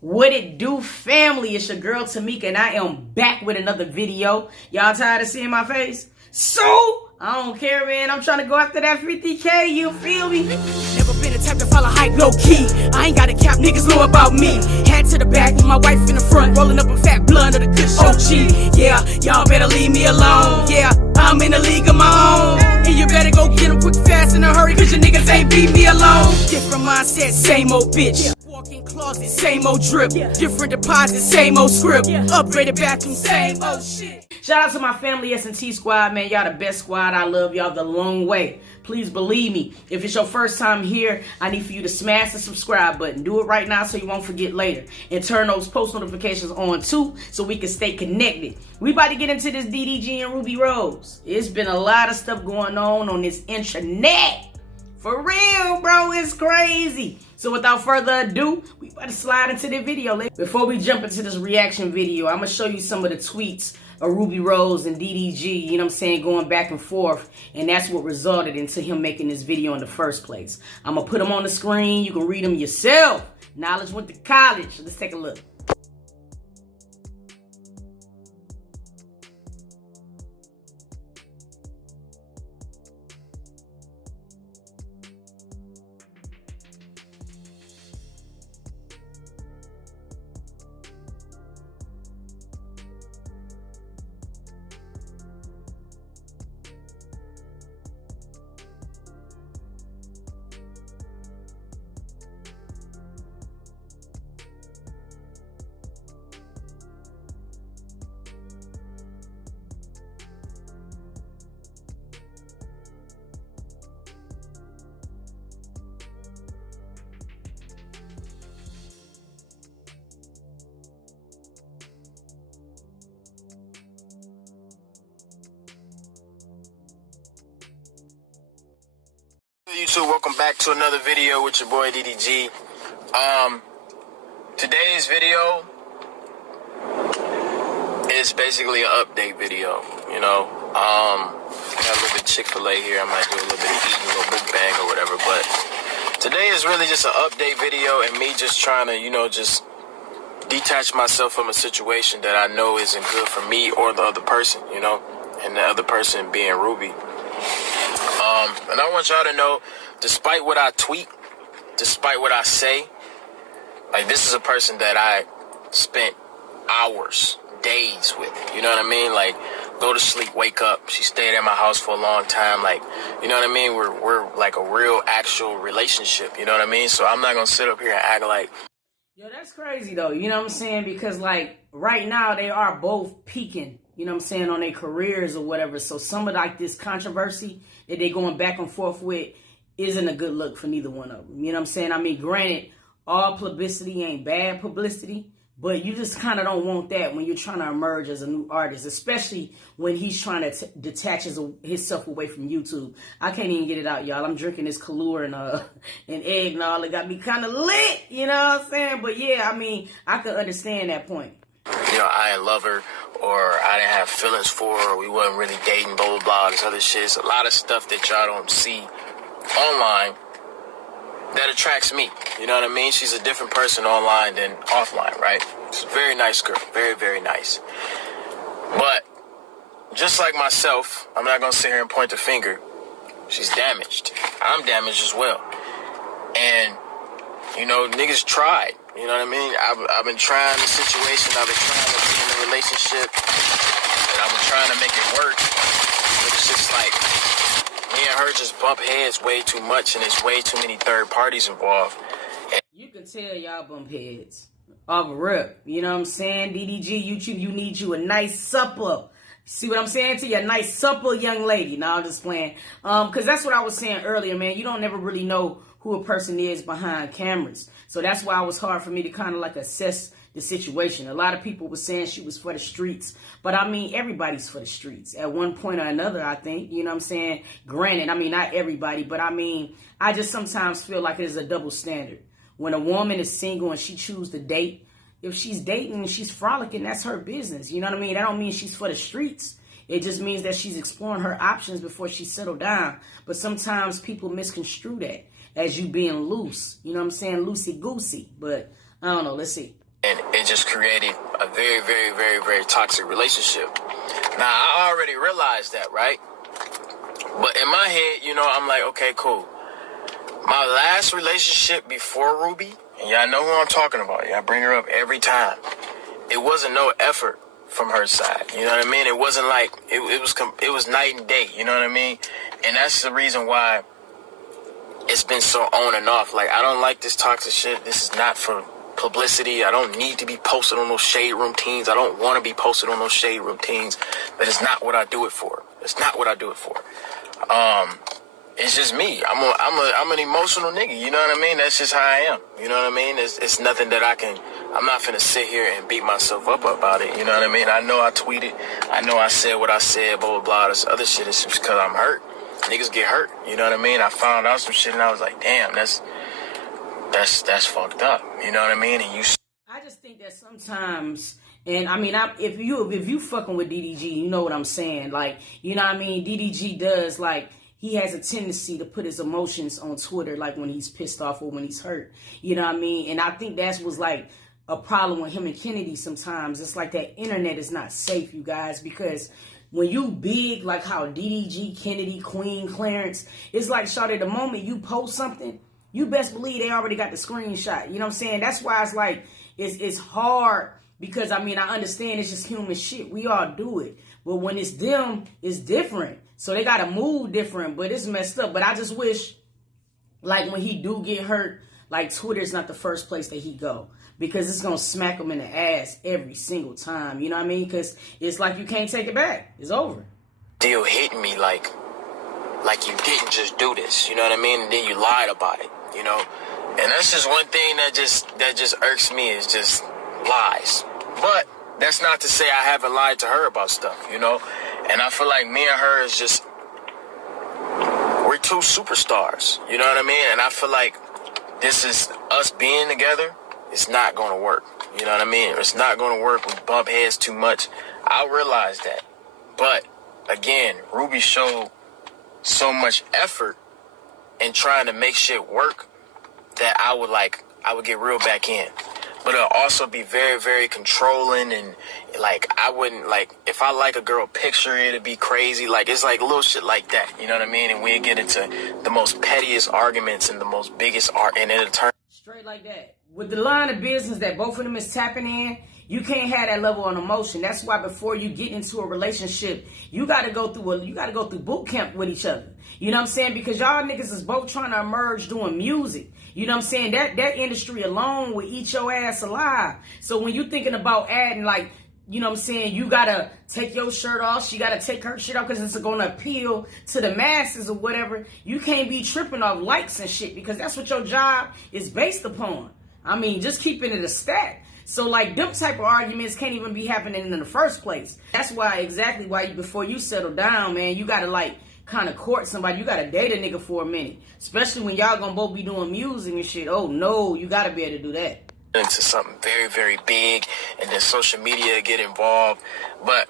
What it do, family? It's your girl Tamika, and I am back with another video. Y'all tired of seeing my face? So, I don't care, man. I'm trying to go after that 50K, you feel me? Never been the type to follow hype low-key. I ain't got a cap, niggas know about me. Hat to the back with my wife in the front, rolling up a fat blunt of the good OG. Yeah, y'all better leave me alone. Yeah, I'm in a league of my own. And you better go get them quick, fast, in a hurry, cause your niggas ain't beat me alone. Different mindset, same old bitch. Walk-in closet, same old drip. Different deposit, same old script. Upgraded bathroom, same old shit. Shout out to my family S&T squad, man. Y'all the best squad. I love y'all the long way. Please believe me. If it's your first time here, I need for you to smash the subscribe button. Do it right now so you won't forget later. And turn those post notifications on too so we can stay connected. We about to get into this DDG and Ruby Rose. It's been a lot of stuff going on this intranet. For real, bro. It's crazy. So without further ado, we about to slide into the video. Before we jump into this reaction video, I'm going to show you some of the tweets of Ruby Rose and DDG, you know what I'm saying, going back and forth. And that's what resulted into him making this video in the first place. I'm going to put them on the screen. You can read them yourself. Knowledge went to college. Let's take a look. YouTube, welcome back to another video with your boy DDG. Today's video is basically an update video, you know. I got a little bit of Chick-fil-A here. I might do a little bit of eating, a little mukbang or whatever, but today is really just an update video and me just trying to, you know, just detach myself from a situation that I know isn't good for me or the other person, you know, and the other person being Ruby. And I want y'all to know, despite what I tweet, despite what I say, like, this is a person that I spent hours, days with, you know what I mean? Like, go to sleep, wake up. She stayed at my house for a long time. Like, you know what I mean? We're like a real, actual relationship, you know what I mean? So I'm not going to sit up here and act like... Yo, that's crazy, though, you know what I'm saying? Because, like, right now, they are both peaking, you know what I'm saying, on their careers or whatever. So some of, like, this controversy that they're going back and forth with isn't a good look for neither one of them. You know what I'm saying? I mean, granted, all publicity ain't bad publicity, but you just kind of don't want that when you're trying to emerge as a new artist, especially when he's trying to detach himself away from YouTube. I can't even get it out, y'all. I'm drinking this Kahlua and eggnog. It got me kind of lit, you know what I'm saying? But yeah, I mean, I could understand that point. You know, I didn't love her, or I didn't have feelings for her, or we wasn't really dating, blah, blah, blah, this other shit. It's a lot of stuff that y'all don't see online that attracts me. You know what I mean? She's a different person online than offline, right? She's a very nice girl. Very, very nice. But just like myself, I'm not going to sit here and point the finger. She's damaged. I'm damaged as well. And, you know, niggas tried. You know what I mean? I've been trying the situation. I've been trying to be in a relationship. And I've been trying to make it work. But it's just like, me and her just bump heads way too much, and there's way too many third parties involved. And you can tell y'all bump heads off rip. You know what I'm saying? DDG, YouTube, you need you a nice supple. See what I'm saying to you? A nice supple young lady. No, I'm just playing. Because that's what I was saying earlier, man. You don't never really know who a person is behind cameras. So that's why it was hard for me to kind of like assess the situation. A lot of people were saying she was for the streets, but I mean, everybody's for the streets at one point or another, I think, you know what I'm saying? Granted, I mean, not everybody, but I mean, I just sometimes feel like it is a double standard. When a woman is single and she chooses to date, if she's dating and she's frolicking, that's her business. You know what I mean? That don't mean she's for the streets. It just means that she's exploring her options before she settled down. But sometimes people misconstrue that as you being loose. You know what I'm saying? Loosey-goosey. But I don't know. Let's see. And it just created a very, very, very, very toxic relationship. Now, I already realized that, right? But in my head, you know, I'm like, okay, cool. My last relationship before Ruby, and y'all know who I'm talking about. Y'all bring her up every time. It wasn't no effort from her side. You know what I mean? It wasn't like, it was night and day. You know what I mean? And that's the reason why it's been so on and off. Like, I don't like this toxic shit. This is not for publicity. I don't need to be posted on those shade room teens. I don't want to be posted on those shade room teens. That is not what I do it for. It's not what I do it for. It's just me. I'm an emotional nigga. You know what I mean? That's just how I am. You know what I mean? It's nothing that I'm not finna sit here and beat myself up about it. You know what I mean? I know I tweeted. I know I said what I said, blah, blah, blah. This other shit is just because I'm hurt. Niggas get hurt. You know what I mean? I found out some shit and I was like, damn, that's fucked up. You know what I mean? And I just think that sometimes, and I mean, if you fucking with DDG, you know what I'm saying. Like, you know what I mean? DDG does, like, he has a tendency to put his emotions on Twitter, like when he's pissed off or when he's hurt. You know what I mean? And I think that was like a problem with him and Kennedy sometimes. It's like that internet is not safe, you guys, because when you big, like how DDG, Kennedy, Queen, Clarence, it's like, shawty, the moment you post something, you best believe they already got the screenshot. You know what I'm saying? That's why it's like, it's hard, because, I mean, I understand it's just human shit. We all do it. But when it's them, it's different. So they got to move different, but it's messed up. But I just wish, like, when he do get hurt, like, Twitter's not the first place that he go, because it's going to smack him in the ass every single time. You know what I mean? Because it's like you can't take it back. It's over. Deal hitting me like you didn't just do this. You know what I mean? And then you lied about it, you know? And that's just one thing that just irks me, is just lies. But that's not to say I haven't lied to her about stuff, you know? And I feel like me and her is just, we're two superstars, you know what I mean? And I feel like this is us being together. It's not going to work, you know what I mean? It's not going to work. We bump heads too much. I realize that. But again, Ruby showed so much effort in trying to make shit work that I would get real back in. But it'll also be very, very controlling, and like, I wouldn't, like, if I like a girl picture, it'd be crazy. Like, it's like little shit like that, you know what I mean? And we'd get into the most pettiest arguments and the most biggest and it'll turn straight like that. With the line of business that both of them is tapping in, you can't have that level of emotion. That's why before you get into a relationship, you gotta go through boot camp with each other. You know what I'm saying? Because y'all niggas is both trying to emerge doing music. You know what I'm saying? That industry alone will eat your ass alive. So when you thinking about adding, like, you know what I'm saying, you gotta take your shirt off, she gotta take her shit off because it's gonna appeal to the masses or whatever. You can't be tripping off likes and shit, because that's what your job is based upon. I mean, just keeping it a stat. So, like, them type of arguments can't even be happening in the first place. That's why, before you settle down, man, you gotta, like, kind of court somebody. You gotta date a nigga for a minute. Especially when y'all gonna both be doing music and shit. Oh, no, you gotta be able to do that. Into something very, very big, and then social media get involved. But,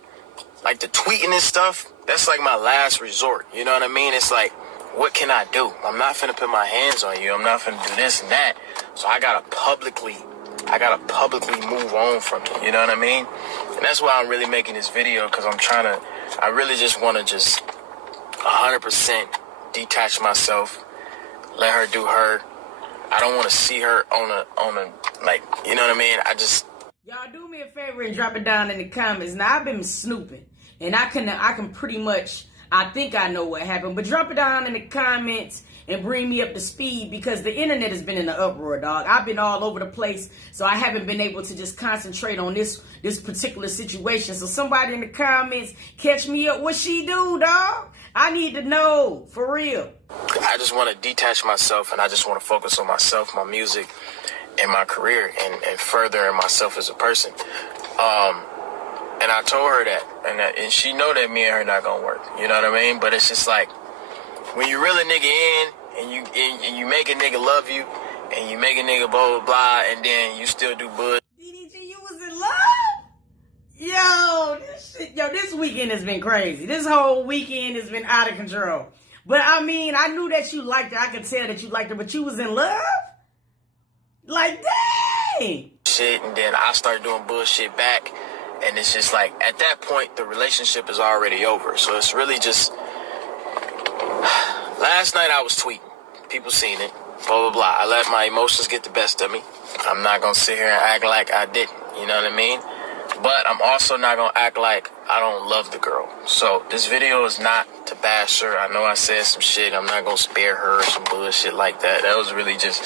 like, the tweeting and stuff, that's, like, my last resort. You know what I mean? It's like, what can I do? I'm not finna put my hands on you. I'm not finna do this and that. So I gotta publicly move on from it. You know what I mean? And that's why I'm really making this video, because I really just want to just 100% detach myself, let her do her. I don't want to see her on a, like, you know what I mean? Y'all do me a favor and drop it down in the comments. Now, I've been snooping, and I can pretty much, I think I know what happened, but drop it down in the comments and bring me up to speed, because the internet has been in an uproar, dog. I've been all over the place, so I haven't been able to just concentrate on this particular situation. So somebody in the comments, catch me up. What she do, dog? I need to know, for real. I just want to detach myself, and I just want to focus on myself, my music, and my career, and furthering myself as a person. And I told her that, and she know that me and her not gonna work. You know what I mean? But it's just like, when you reel a nigga in, and you make a nigga love you, and you make a nigga blah blah blah, and then you still do bud. DDG, you was in love? Yo, this weekend has been crazy. This whole weekend has been out of control. But I mean, I knew that you liked her. I could tell that you liked her, but you was in love? Like, dang! bullshit, and then I start doing bullshit back. And it's just like, at that point, the relationship is already over. So it's really just, last night I was tweeting. People seen it, blah, blah, blah. I let my emotions get the best of me. I'm not going to sit here and act like I didn't, you know what I mean? But I'm also not going to act like I don't love the girl. So this video is not to bash her. I know I said some shit. I'm not going to spare her or some bullshit like that. That was really just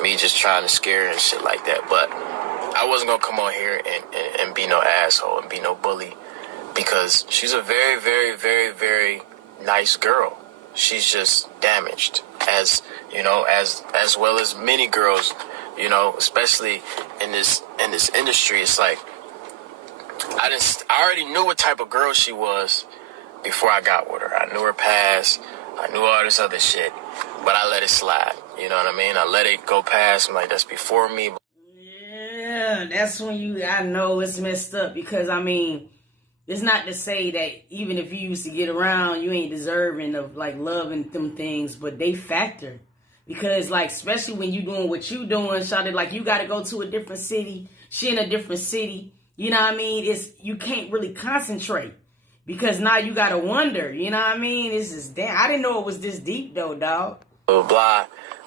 me just trying to scare her and shit like that. But I wasn't going to come on here and be no asshole and be no bully, because she's a very, very, very, very nice girl. She's just damaged, as you know, as well as many girls, you know, especially in this industry. It's like, I already knew what type of girl she was before I got with her. I knew her past. I knew all this other shit, but I let it slide. You know what I mean? I let it go past. I'm like, that's before me. Yeah, that's when I know it's messed up, because I mean, it's not to say that even if you used to get around, you ain't deserving of like loving them things, but they factor. Because like, especially when you doing what you doing, shawty, like you got to go to a different city. She in a different city. You know what I mean? You can't really concentrate, because now you got to wonder, you know what I mean? It's just, damn, I didn't know it was this deep though, dog. Blah, blah.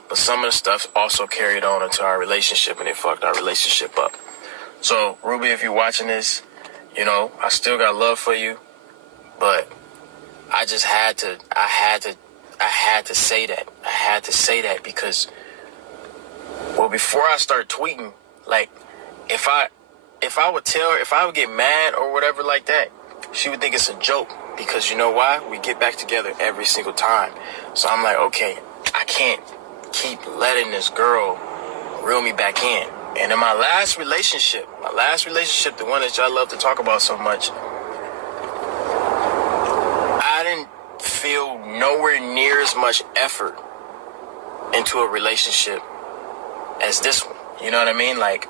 But some of the stuff also carried on into our relationship, and it fucked our relationship up. So, Ruby, if you're watching this, you know, I still got love for you, but I just had to say that. I had to say that because, well, before I start tweeting, like, if I would tell her, if I would get mad or whatever like that, she would think it's a joke, because you know why? We get back together every single time. So I'm like, okay, I can't keep letting this girl reel me back in. And in my last relationship, the one that y'all love to talk about so much, I didn't feel nowhere near as much effort into a relationship as this one. You know what I mean? Like,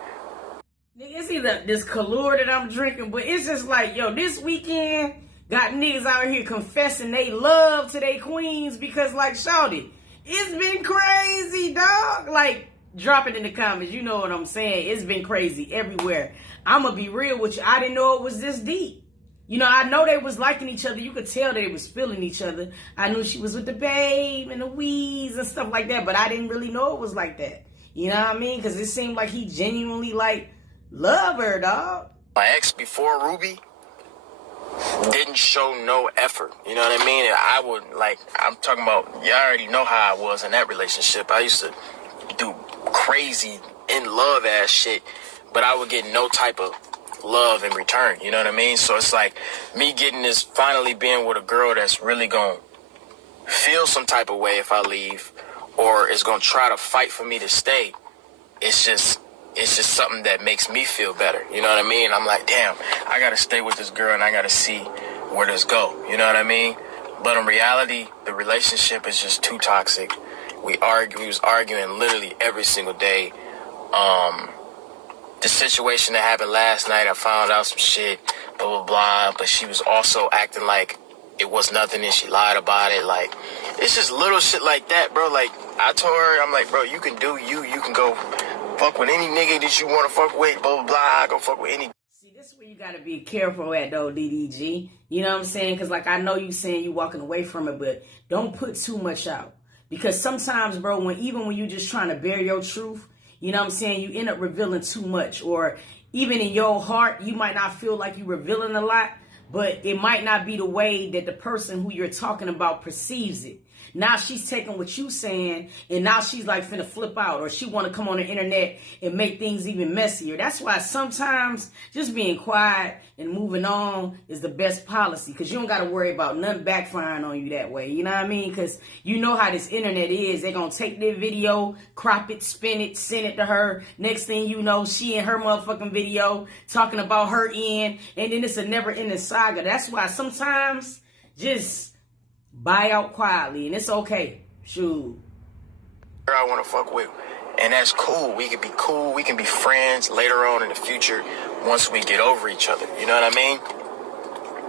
it's either this color that I'm drinking, but it's just like, yo, this weekend got niggas out here confessing they love to their queens, because like, shawty, it's been crazy, dog. Like, drop it in the comments. You know what I'm saying? It's been crazy everywhere. I'm going to be real with you. I didn't know it was this deep. You know, I know they was liking each other. You could tell they was feeling each other. I knew she was with the babe and the wheeze and stuff like that, but I didn't really know it was like that. You know what I mean? Because it seemed like he genuinely, like, love her, dog. My ex before Ruby didn't show no effort. You know what I mean? I would, like, I'm talking about, y'all already know how I was in that relationship. I used to do crazy in love ass shit, but I would get no type of love in return. You know what I mean? So it's like me getting this, finally being with a girl that's really gonna feel some type of way if I leave, or is gonna try to fight for me to stay. It's just something that makes me feel better. You know what I mean? I'm like, damn, I gotta stay with this girl and I gotta see where this go. You know what I mean? But in reality, the relationship is just too toxic. We was arguing literally every single day. The situation that happened last night, I found out some shit, blah, blah, blah. But she was also acting like it was nothing and she lied about it. Like, it's just little shit like that, bro. Like, I told her, I'm like, bro, you can do you. You can go fuck with any nigga that you want to fuck with, blah, blah, blah. I go fuck with any. See, this is where you got to be careful at, though, DDG. You know what I'm saying? Because, like, I know you saying you walking away from it, but don't put too much out. Because sometimes, bro, even when you just trying to bear your truth, you know what I'm saying, you end up revealing too much. Or even in your heart, you might not feel like you're revealing a lot, but it might not be the way that the person who you're talking about perceives it. Now she's taking what you saying, and now she's like finna flip out, or she want to come on the internet and make things even messier. That's why sometimes just being quiet and moving on is the best policy, because you don't got to worry about nothing backfiring on you that way. You know what I mean? Because you know how this internet is. They're going to take their video, crop it, spin it, send it to her. Next thing you know, she in her motherfucking video talking about her end, and then it's a never-ending saga. That's why sometimes just buy out quietly, and it's okay. Shoot. I want to fuck with, and that's cool. We can be cool. We can be friends later on in the future once we get over each other. You know what I mean?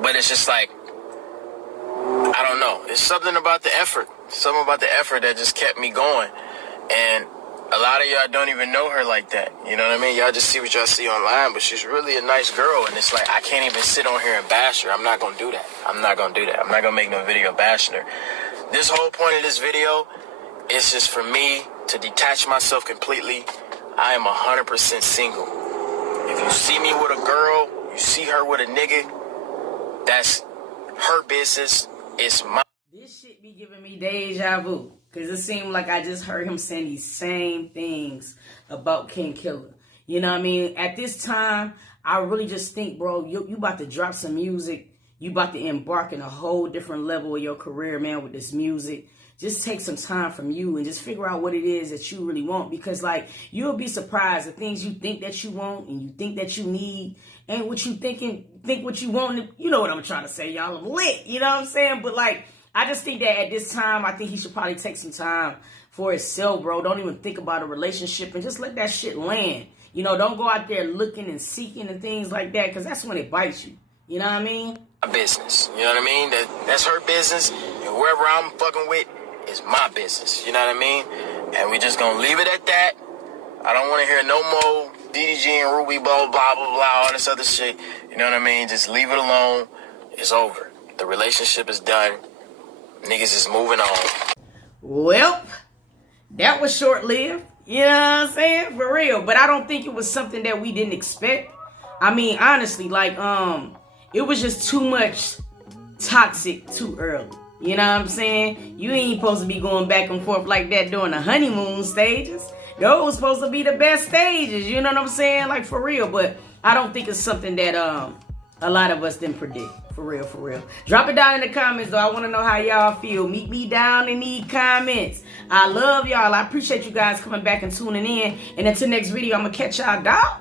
But it's just like, I don't know. It's something about the effort. Something about the effort that just kept me going. And a lot of y'all don't even know her like that. You know what I mean? Y'all just see what y'all see online, but she's really a nice girl, and it's like, I can't even sit on here and bash her. I'm not gonna do that. I'm not gonna make no video bashing her. This whole point of this video is just for me to detach myself completely. I am 100% single. If you see me with a girl, you see her with a nigga, that's her business. It's my... This shit be giving me deja vu. Because it seemed like I just heard him saying these same things about King Killer. You know what I mean? At this time, I really just think, bro, you about to drop some music. You about to embark in a whole different level of your career, man, with this music. Just take some time from you and just figure out what it is that you really want. Because, like, you'll be surprised. The things you think that you want and you think that you need ain't what you think what you want. You know what I'm trying to say, y'all. I'm lit. You know what I'm saying? But, like, I just think that at this time, I think he should probably take some time for himself, bro. Don't even think about a relationship and just let that shit land. You know, don't go out there looking and seeking and things like that, because that's when it bites you. You know what I mean? My business. You know what I mean? That's her business. And whoever I'm fucking with is my business. You know what I mean? And we just gonna leave it at that. I don't want to hear no more DDG and Ruby, blah, blah, blah, blah, all this other shit. You know what I mean? Just leave it alone. It's over. The relationship is done. Niggas is moving on. Well, that was short-lived. You know what I'm saying? For real. But I don't think it was something that we didn't expect. I mean, honestly, like, it was just too much toxic too early. You know what I'm saying? You ain't supposed to be going back and forth like that during the honeymoon stages. Those supposed to be the best stages. You know what I'm saying? Like, for real. But I don't think it's something that a lot of us didn't predict. For real, for real. Drop it down in the comments, though. I want to know how y'all feel. Meet me down in the comments. I love y'all. I appreciate you guys coming back and tuning in. And until next video, I'm going to catch y'all, dog.